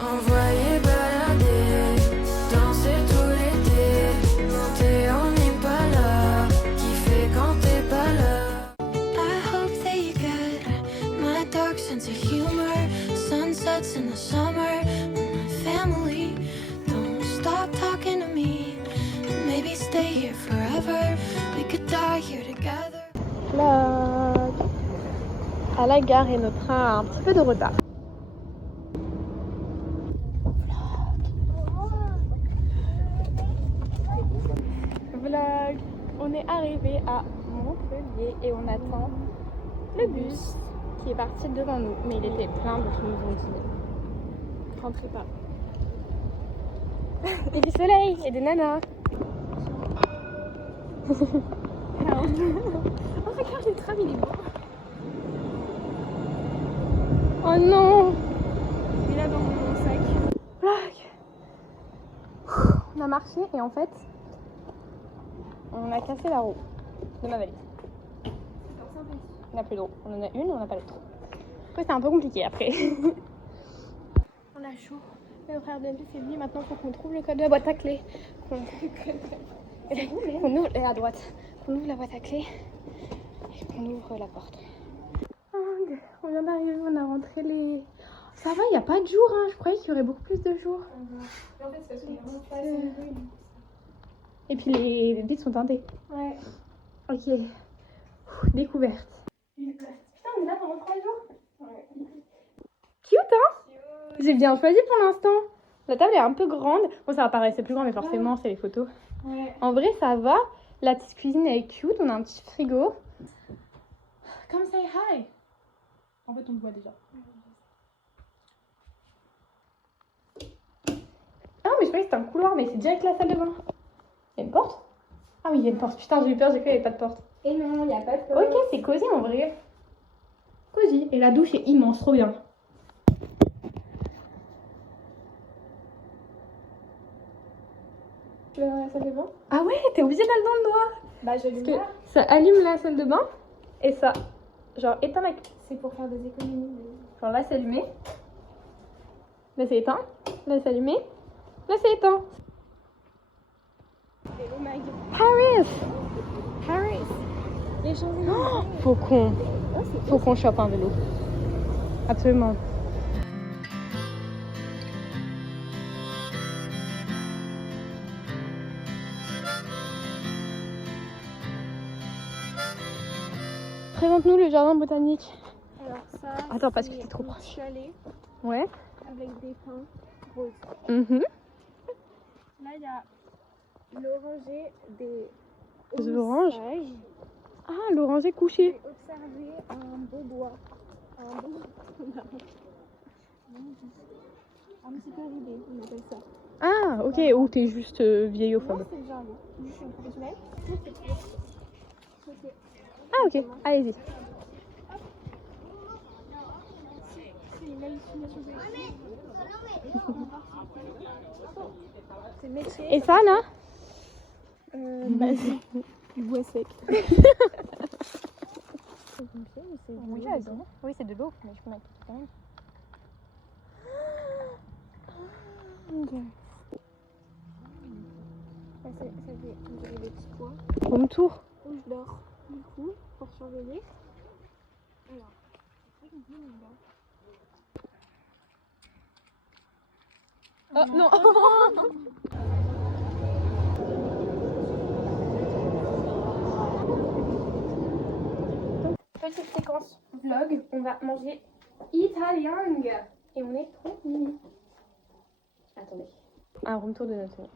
Envoyer balader, danser tout l'été, monter on n'est pas là, kiffer quand t'es pas là. I hope that you got my dark sense of humor, sunsets in the summer, my family. Don't stop talking to me, maybe stay here forever, we could die here together. Vlog. À la gare et notre train a un petit peu de retard. Vlog. On est arrivé à Montpellier et on attend le bus qui est parti devant nous. Mais il était plein, donc ils nous ont dit rentrez pas. Et du soleil et des nanas. Oh regarde le tram, il est beau. Oh non. Il est là dans mon sac. Vlog. On a marché et en fait on a cassé la roue de ma valise. On n'a plus de roue. On en a une, on n'a pas l'autre. Ouais, c'est un peu compliqué après. On a chaud. Le frère de lui c'est lui. Maintenant il faut qu'on trouve le code de la boîte à clés. Qu'on ouvre à droite. Qu'on ouvre la boîte à clés et qu'on ouvre la porte. On vient d'arriver, on a rentré les... Ça va, il n'y a pas de jour, hein. Je croyais qu'il y aurait beaucoup plus de jours. En fait, c'est parce qu'il y a vraiment pas assez de bruit. Et puis les vitres sont teintées. Ouais. Ok. Découverte. Putain, on est là pendant 3 jours. Ouais. Cute, hein? J'ai bien choisi pour l'instant. La table est un peu grande. Bon, ça va paraître plus grand, mais forcément, c'est les photos. Ouais. En vrai, ça va. La petite cuisine, elle est cute. On a un petit frigo. Come say hi. En fait, on le voit déjà. Ah, mais je croyais que c'était un couloir, mais c'est direct la salle de bain. Il y a une porte? Ah oui, il y a une porte. Putain, j'ai eu peur, j'ai cru qu'il n'y avait pas de porte. Et non, il n'y a pas de porte. Ok, c'est cosy en vrai. Cosy. Et la douche est immense, trop bien. Tu vas dans la salle de bain? Ah ouais, t'es obligée d'aller dans le noir. Bah, je Parce l'ai que ça allume la salle de bain et ça, genre, éteint la... C'est pour faire des économies. Genre là, c'est allumé. Là, c'est éteint. Là, c'est allumé. Là, c'est éteint. Hello, Mag. Paris. Paris. Les Champs-Élysées. Oh, faut qu'on chope un vélo. Absolument. Présente-nous le jardin botanique. Alors, ça. Attends, parce que c'est t'es trop un proche. chalet Ouais. avec des pins roses. Mhm. Là, il y a l'oranger des. Des oranges. Sages. Ah, l'oranger couché. J'ai observé un beau bois. Un beau. Un petit peu ridé, on appelle ça. Ah, ok. Ou t'es juste vieillophobe. Moi, c'est le jardin. Je suis un professionnel. Moi, c'est trop. Ok. Ah, ok. Allez-y. C'est une hallucination de c'est métier. Et ça, là? Bah, du bois sec. Oui, oui, c'est de l'eau, mais je peux mettre quand même. Ça fait on dirait des petits coins Home tour. rouge d'or. Du coup, pour surveiller. Alors, c'est très compliqué là. Oh non. Petite séquence vlog, on va manger italien et on est trop mimi. Attendez. Un room tour de notre tenue.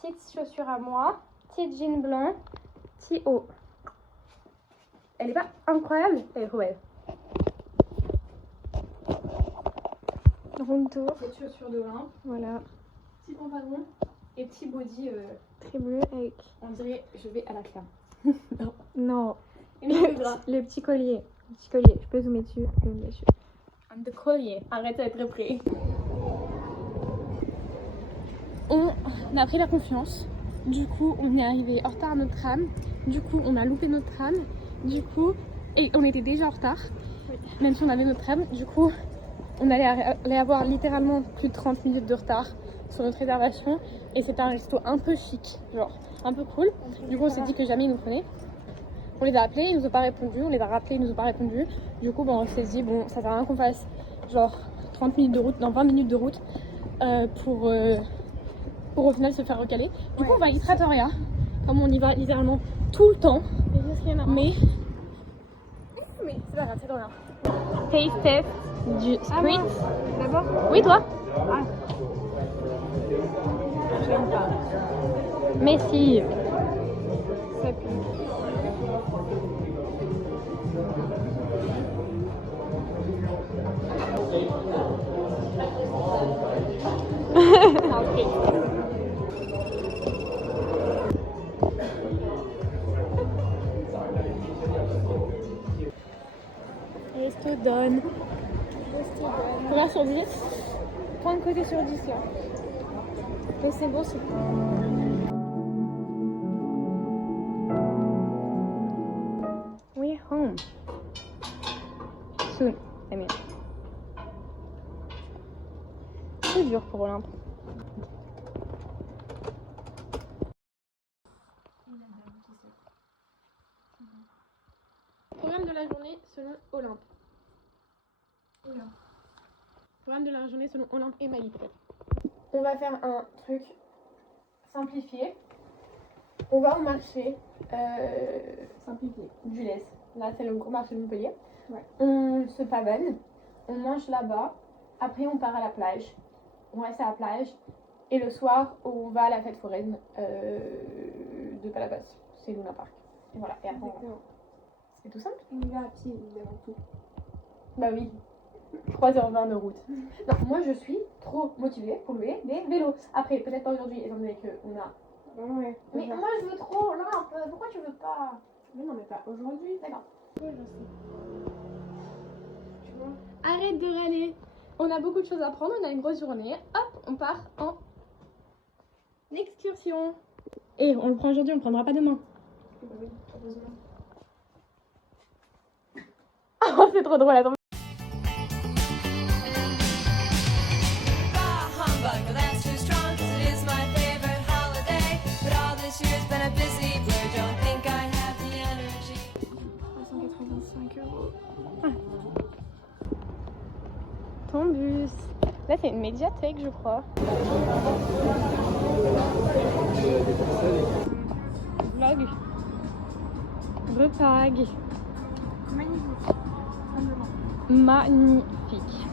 Petite chaussure à moi, petit jean blanc, petit haut. Elle est pas incroyable? Elle est trop belle. Room tour. Petite chaussure de lin, Voilà. petit pantalon et petit body. Très bleu avec. On dirait je vais à la clame. Non. Et le gras. Le petit collier. Le petit collier. Je peux zoomer dessus. Bien sûr. Un de collier. Arrête d'être très près. On a pris la confiance. Du coup, on est arrivé en retard à notre tram. Du coup, on a loupé notre tram. Du coup, et on était déjà en retard. Oui. Même si on avait notre tram. Du coup, on allait avoir littéralement plus de 30 minutes de retard sur notre réservation. Et c'était un resto un peu chic, genre un peu cool. Du coup, on s'est dit que jamais ils nous prenaient. On les a appelés, ils nous ont pas répondu. On les a rappelés, ils nous ont pas répondu. Du coup, on s'est dit, bon, ça sert à rien qu'on fasse genre 30 minutes de route, dans 20 minutes de route pour au final se faire recaler. Du coup, on va à l'Itratoria, comme on y va littéralement tout le temps. Mais c'est pas grave, c'est pas grave. Taste test du Spritz. D'abord. Oui, toi? J'aime pas. Mais si. Ça pue. Resto donne. Combien sur 10? Point de côté sur 10 là. Mais c'est bon, c'est We're home. Soon, I mean. C'est dur pour Olympe. Programme de la journée selon Olympe. Programme de la journée selon Olympe et Mali peut-être. On va faire un truc simplifié. On va au marché simplifié du lait. Là c'est le gros marché de Montpellier. Ouais. On se pavane, on mange là-bas. Après on part à la plage. On reste à la plage. Et le soir on va à la fête foraine de Palabas. C'est Luna Park. Et voilà. Et après c'est tout simple. On y va à pied évidemment tout. Bah oui. 3h20 de route. Non, moi je suis trop motivée pour louer des vélos. Après, peut-être pas aujourd'hui, étant donné qu'on a. Ouais. Mais moi je veux trop, Olympe, pourquoi tu veux pas? Mais non, mais pas aujourd'hui. D'accord. Oui, je sais. Tu vois. Arrête de râler. On a beaucoup de choses à prendre, on a une grosse journée. Hop, on part en excursion. Et on le prend aujourd'hui, on le prendra pas demain. Bah oui, heureusement. Oh, c'est trop drôle, attends. Ton bus. Là, c'est une médiathèque, je crois. Vlog. Repag. Magnifique. Simplement. Magnifique.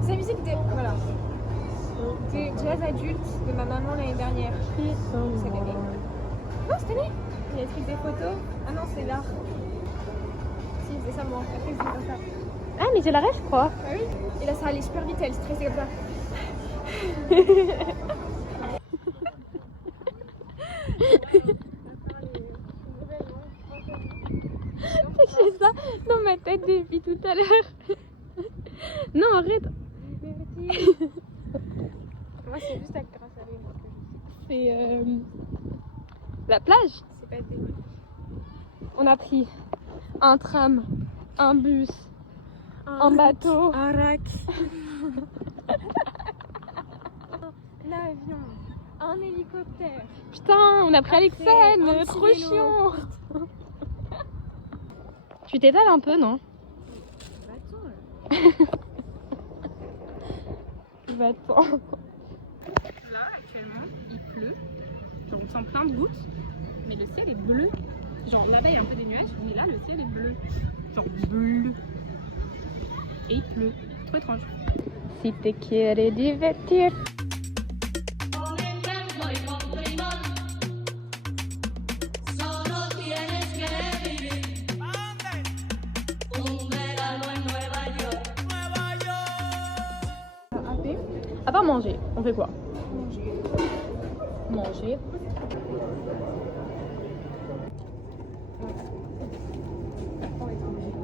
C'est la musique des. Voilà. Du jazz adulte de ma maman l'année dernière. Cette année. Non, cette année. Il a écrit des photos. Ah non, c'est l'art. Si, c'est ça, moi. Après, c'est comme ça. Ah, mais j'ai la rêve, je crois. Ah oui. Et là, ça allait super vite, elle stressait comme ça. J'ai ça dans ma tête depuis tout à l'heure. Non, arrête. Moi, c'est juste grâce à lui. C'est la plage. C'est pas des. On a pris un tram, un bus, un bateau, un rack. L'avion. Un hélicoptère. Putain, on a pris Alexandre, un petit trop vélo. chiant. Tu t'étales un peu, non? Va-t'en. Là, actuellement, il pleut. Genre, on sent plein de gouttes, mais le ciel est bleu. Genre, là-bas, il y a un peu des nuages, mais là, le ciel est bleu. Genre, bleu. Et il pleut. Trop étrange. Si te quieres divertir. À part manger, on fait quoi? Manger.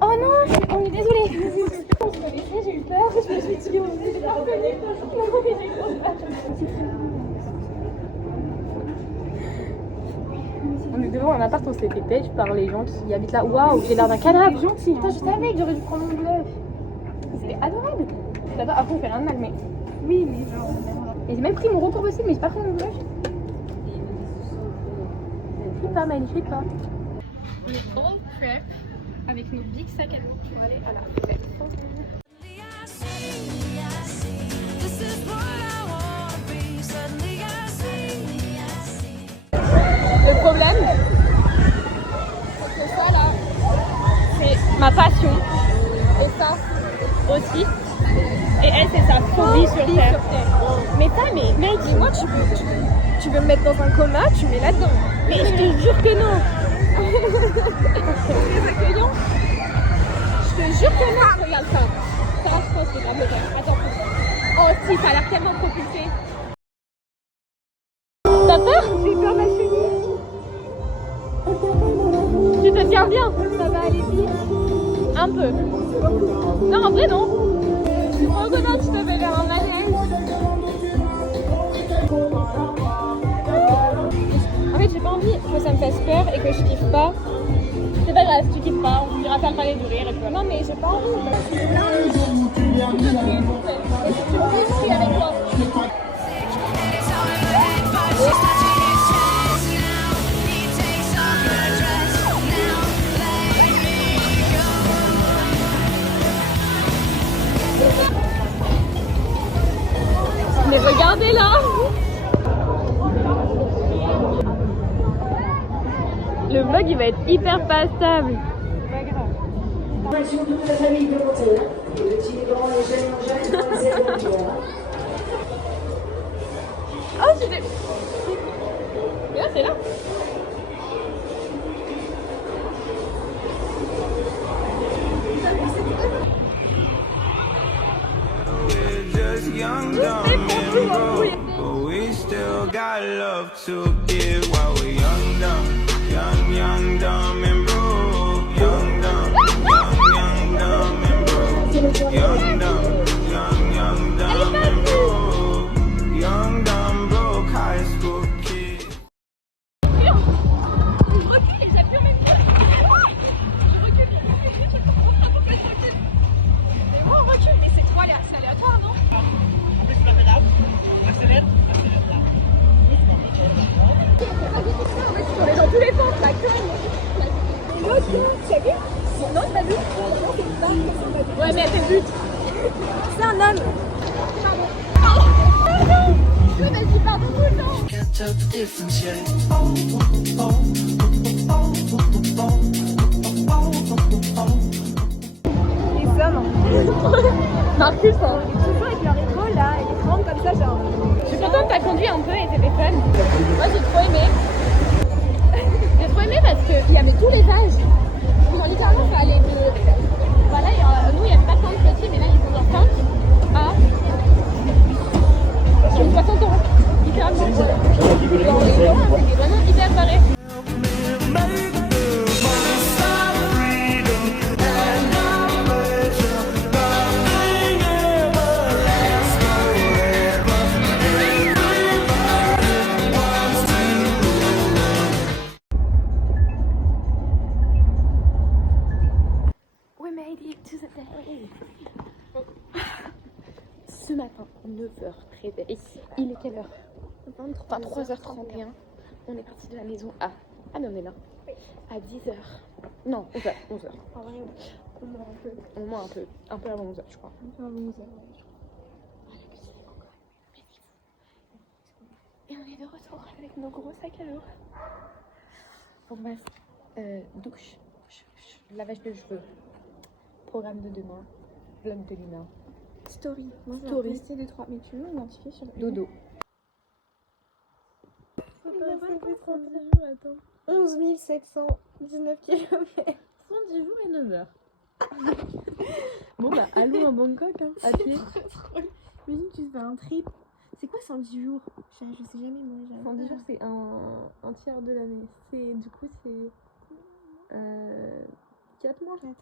Oh non, on est désolé. On se connaissait, j'ai eu peur. Je me suis dit, on est pas reconnus. On est devant un appart, on s'est fait pêche par les gens qui habitent là. Waouh, j'ai l'air d'un cadavre. Putain, je savais que j'aurais dû prendre mon bluff. C'était adorable. D'abord, après, on fait rien de mal, mais. Oui, mais genre. Et j'ai même pris mon recours aussi, mais j'ai pas pris mon blush. Je suis pas, Maëlie, je suis pas. On est en prep avec nos big sacs à dos pour aller à la fête. Le problème, c'est que ça là, c'est ma passion. Et ça aussi. Et elle, c'est sa phobie sur Terre. Mais ça, mais mec, Dis-moi, tu veux me mettre dans un coma, tu mets là-dedans. mais je te jure que non. Très accueillant. Je te jure que non. Regarde ça. Ça, je pense que grave le faire. Attends. Oh si, ça a l'air tellement propulsé. T'as peur? J'ai peur ma chenille. Tu te tiens bien? Ça va aller vite. Un peu. Non, en vrai, non. Je suis trop contente, je te fais faire un malaise. En fait, j'ai pas envie que ça me fasse peur et que je kiffe pas. C'est pas grave, si tu kiffes pas, on ira faire le palais du rire et puis voilà. Non, mais j'ai pas envie. Je suis avec toi. Mais regardez là! Le vlog il va être hyper pas stable. Toute la famille de monter, les petits, les grands, les jeunes, les jeunes, Oh, c'était. Mais là, c'est là! We're just young, dumb, and broke, but we still got love to give while we're young, dumb, young, dumb, and broke. Young, dumb, dumb, and broke. Young, dumb, dumb, and broke. Young, dumb, broke high school kid. Je recule et j'appuie en même temps. Je recule, je comprends pas pourquoi je recule. Mais moi on recule, mais c'est trop aléatoire, non? On est dans tous les sens, la conne. L'autre, tu as vu? Non, t'as vu? Ouais, mais elle fait le but. C'est un homme. Vas-y, pardon, non. Can't tell the difference yet. Les hommes, Marcus, hein. toujours avec leur épaule là, et ils rentrent comme ça, genre. Je suis contente que t'as conduit un peu et c'était fun. Moi j'ai trop aimé. J'ai trop aimé parce qu'il y avait tous les âges. Genre littéralement ça allait de. Voilà, nous il y avait pas tant de petits, mais là ils sont genre 5 à 60 euros. Littéralement. Genre les gens c'était vraiment hyper pareil. We made it to the day. Ce matin, 9h, réveil. Il est quelle heure? 23h31. On est parti de la maison à... Ah mais on est là. À 10h. Non, 11h. 11h. En vrai, on meurt un peu. On ment un peu. Un peu avant 11h, je crois. Un peu avant 11h. Et on est de retour avec nos gros sacs à dos. Bon bref, douche, lavage de cheveux, programme de demain, vlog de Lina, Story. Moi, je vais Story. en tester 2-3. Mais tu veux identifier sur le dodo. Attends. 11 719 km. 110 jours et 9 heures. Bon bah, allons à Bangkok, hein, à pied. Imagine, tu fais un trip. C'est quoi 110 jours? Je sais jamais, moi. 110 jours, c'est un tiers de l'année. Du coup, c'est 4 mois. 4.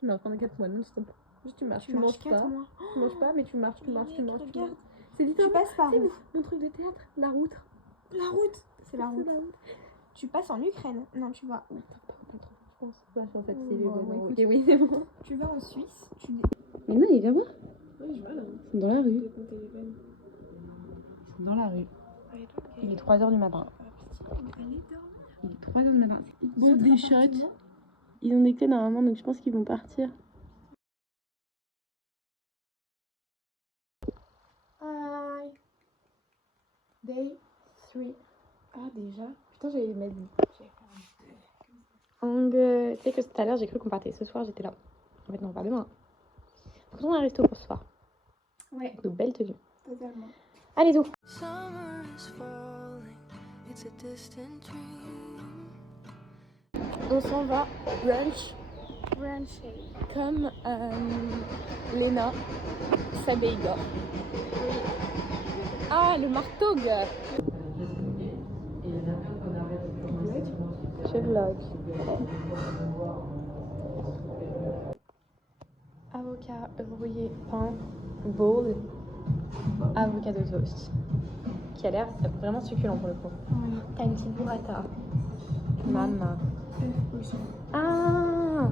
Tu marches pendant 4 mois, non stop. Juste tu marches, Tu tu marches manges 4 pas. mois. Tu manges pas, mais tu marches, tu Mais marches, tu mec, manges. Tu regarde. manges. C'est Tu littéralement passes par où? mon truc de théâtre, la route. La route. C'est la route. Tu passes en Ukraine. Non, tu vas où? France. Ouais, en fait, c'est Bon, les écoute. Ok, oui, c'est bon. Tu vas en Suisse. Mais non, il vient voir. Oui, je vois là. Ils sont dans la rue. De mon téléphone. Ils sont dans la rue. Allez, donc, Il est 3h du matin. allez dormir. Il est 3h du matin. Bon, des shots. Ils ont des clés normalement, donc je pense qu'ils vont partir. Hi. Day 3. Ah, déjà? Putain, j'avais ma vie. Donc, tu sais que tout à l'heure, j'ai cru qu'on partait ce soir, j'étais là. En fait, non, on part demain. Faut qu'on ait un resto pour ce soir. Ouais, De belles tenues. totalement. Allez, tout. Summer is falling, it's a distant dream. On s'en va brunch. Comme Léna Sabeiga. Ah, le marteau, gars. Je vlog. Avocat rouillé, pain, bowl, avocat de toast. Qui a l'air vraiment succulent pour le coup. Oui. T'as une petite burrata. Maman. Aussi. Ah.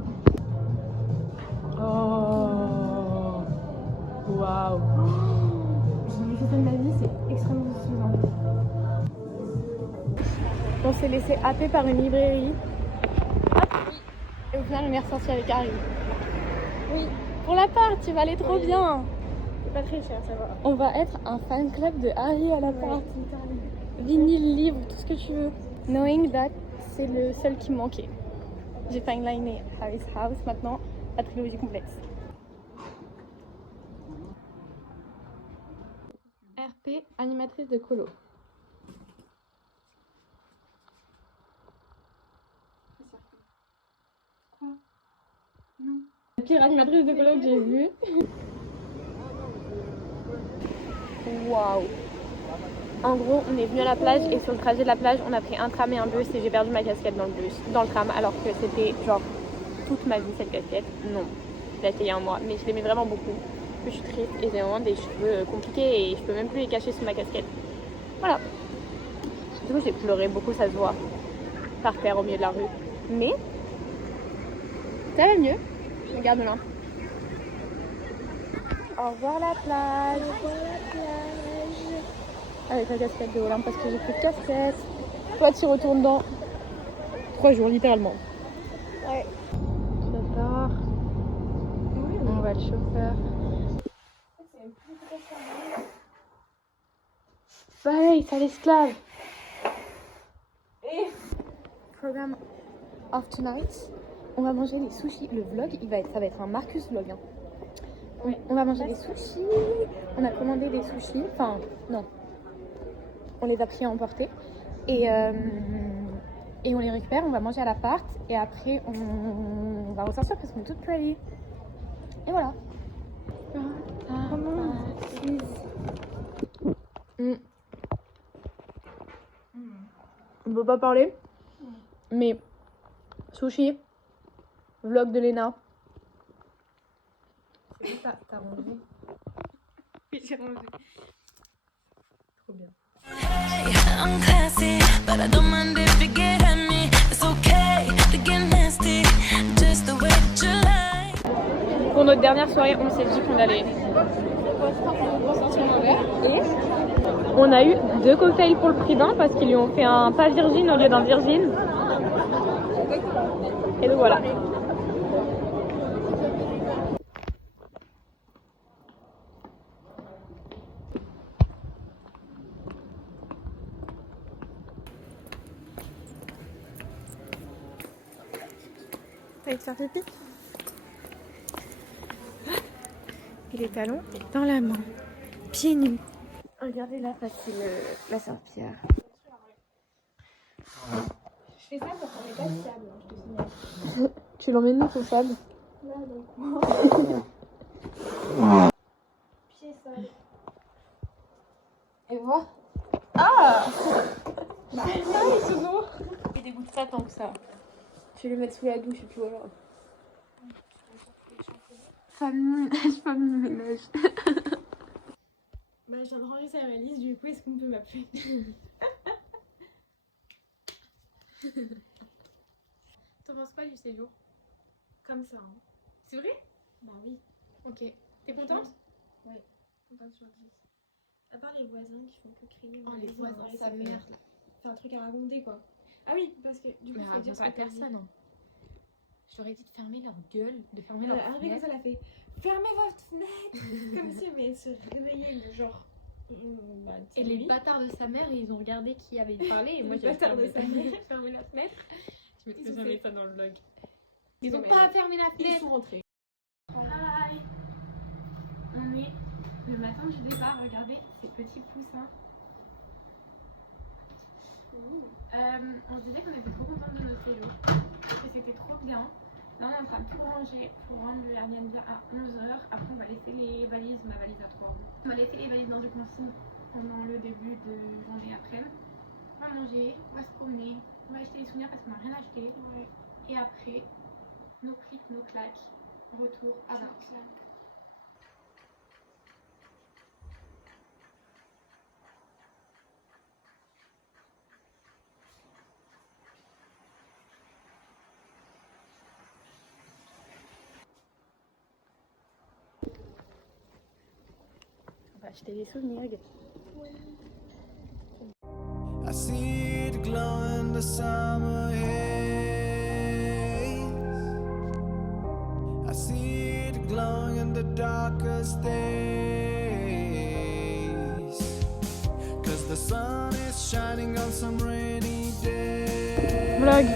Oh. Waouh. J'ai jamais fait ça de ma vie, c'est extrêmement suffisant. On s'est laissé happer par une librairie. Hop. Et au final, on est ressorti avec Harry. Oui. Pour l'appart, tu vas aller trop bien. C'est pas très cher, ça va. On va être un fan club de Harry à l'appart. Ouais, Vinyle, livre, tout ce que tu veux. Knowing that, c'est le seul qui me manquait. J'ai fineliné Harry's House maintenant, la trilogie complète. RP, animatrice de colo. Quoi? Non. La pire animatrice de colo que j'ai vue. Waouh. En gros, on est venu à la plage et sur le trajet de la plage, on a pris un tram et un bus et j'ai perdu ma casquette dans le tram, alors que c'était genre toute ma vie cette casquette. Non, je l'ai achetée il y a un mois, mais je l'aimais vraiment beaucoup. Je suis triste et j'ai vraiment des cheveux compliqués et je peux même plus les cacher sous ma casquette. Voilà. Du coup, j'ai pleuré beaucoup, ça se voit, par terre au milieu de la rue. Mais ça va mieux. Regarde-moi. Au revoir la plage. Au revoir la plage. Avec la casquette de Olympe parce que j'ai plus de casquette. Toi, tu retournes dans 3 jours, littéralement. Ouais. J'adore. On va le chauffeur. Pareil, ça l'esclave. Programme of tonight. On va manger des sushis. Le vlog, ça va être un Marcus vlog. Hein. Ouais. On va manger des sushis. On a commandé des sushis. Enfin, non. On les a pris à emporter. Et on les récupère. On va manger à l'appart. Et après, on va ressortir parce qu'on est toutes pretty. Et voilà. On ne peut pas parler. Mais sushi, vlog de Léna. C'est bon, t'as rangé. Oui, j'ai rangé. Trop bien. I'm classy, but I don't mind if you get at me. It's okay to get nasty, just the way that you like. Pour notre dernière soirée, on s'est dit qu'on allait. Et on a eu 2 cocktails pour le prix d'un parce qu'ils lui ont fait un pas virgin au lieu d'un virgin. Et donc voilà. T'as te faire pipi? Et les talons dans la main. Pieds nus. Regardez là, c'est la Saint-Pierre. Je fais ça pour qu'on n'ait pas de sable, hein, je te signale. Tu l'emmènes où ton sable? Là, donc. Pieds sales. Et vois. Ah bah, ils sont noirs. Il dégoûte pas tant que ça. Tu vais le mettre sous la douche et puis voilà. Famille ménage. Bah, je viens de ranger ça à ma liste, du coup, est-ce qu'on peut m'appeler? T'en penses quoi du séjour? Comme ça, hein. C'est vrai? Bah oui. Ok. T'es contente? Ouais, 20 sur 10. À part les voisins qui font que crier. Oh, les voisins, ça sa fait- mère. C'est un truc à raconter quoi. Ah oui, parce que du coup, Mais faut dire raconte ce à que t'as dit. personne. Hein. Je leur ai dit de fermer leur gueule, de fermer Elle leur est arrivée comme fenêtre. ça, elle a fait fermez votre fenêtre comme si elle se réveillait du genre. Bah, Et les bâtards de sa mère, ils ont regardé qui avait parlé. Et moi, Les j'ai bâtards de sa mère. fermé la fenêtre. Je Ils mettrai ont jamais fait- ça dans le vlog. Ils Ils ont ont pas fermé la Ils fenêtre. sont rentrés. Hi. On est le matin du départ, regardez ces petits poussins. On se disait qu'on était trop contente de notre vélo, que c'était trop bien. Là on est en train de tout ranger pour rendre le Airbnb à 11h. Après on va laisser les valises, ma valise à 3 euros. On va laisser les valises dans du consigne pendant le début de journée après. On va manger, on va se promener, on va acheter des souvenirs parce qu'on n'a rien acheté. Et après, nos clics, nos claques, retour à Nantes. On va acheter des souvenirs. I see it glow in the summer haze. I see it glowing in the darkest days. 'Cause the sun is shining on some rainy day. Vlog,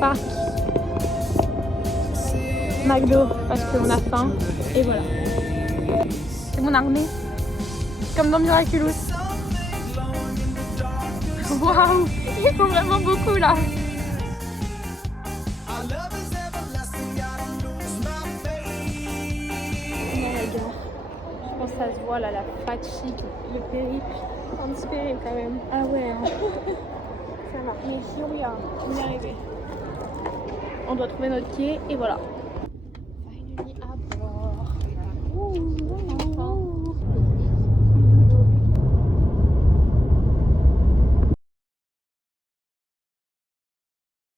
parc, McDo parce qu'on a faim et voilà. C'est mon armée, comme dans Miraculous. Waouh, ils sont vraiment beaucoup là. Our love is everlasting, gotta lose my faith. On est à la gare. Je pense que ça se voit là, la fatigue, le périple. Inspiré quand même. Ah ouais. Hein. Ça va. Mais si on y est arrivé. On doit trouver notre quai et voilà. Finally à bord.